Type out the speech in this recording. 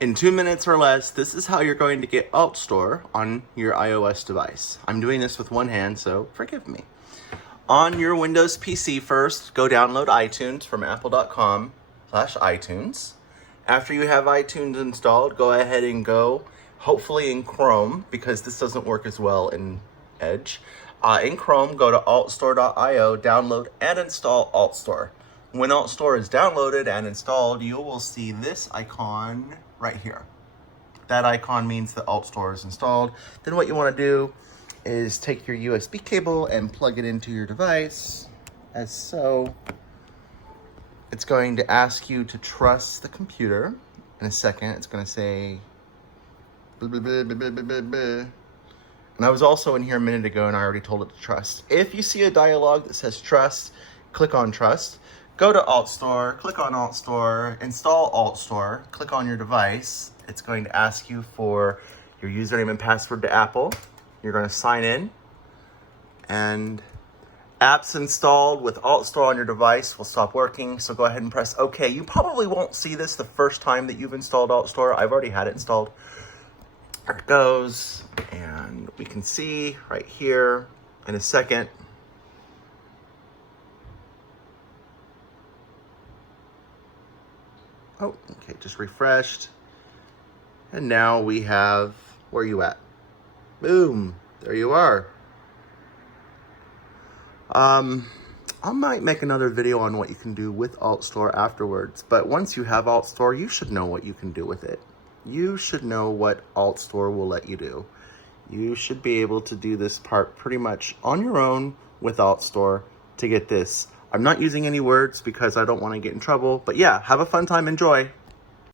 In 2 minutes or less, this is how you're going to get Alt Store on your iOS device. I'm doing this with one hand, so forgive me. On your Windows PC first, go download iTunes from apple.com/iTunes. After you have iTunes installed, go ahead and go, hopefully in Chrome, because this doesn't work as well in Edge. In Chrome, go to altstore.io, download and install AltStore. When AltStore is downloaded and installed, you will see this icon right here. That icon means that AltStore is installed. Then what you want to do is take your USB cable and plug it into your device, as so. It's going to ask you to trust the computer. In a second, it's going to say, blah, blah, blah, blah, blah, blah, blah. And I was also in here a minute ago and I already told it to trust. If you see a dialog that says trust, click on trust. Go to AltStore, click on AltStore, install AltStore, click on your device. It's going to ask you for your username and password to Apple. You're going to sign in, and apps installed with AltStore on your device will stop working, so go ahead and press OK. You probably won't see this the first time that you've installed AltStore. I've already had it installed. There it goes, and we can see right here in a second. Oh, okay, just refreshed. And now we have, where are you at? Boom, there you are. I might make another video on what you can do with AltStore afterwards, but once you have AltStore, you should know what you can do with it. You should know what AltStore will let you do. You should be able to do this part pretty much on your own with AltStore to get this. I'm not using any words because I don't want to get in trouble, but yeah, have a fun time, enjoy.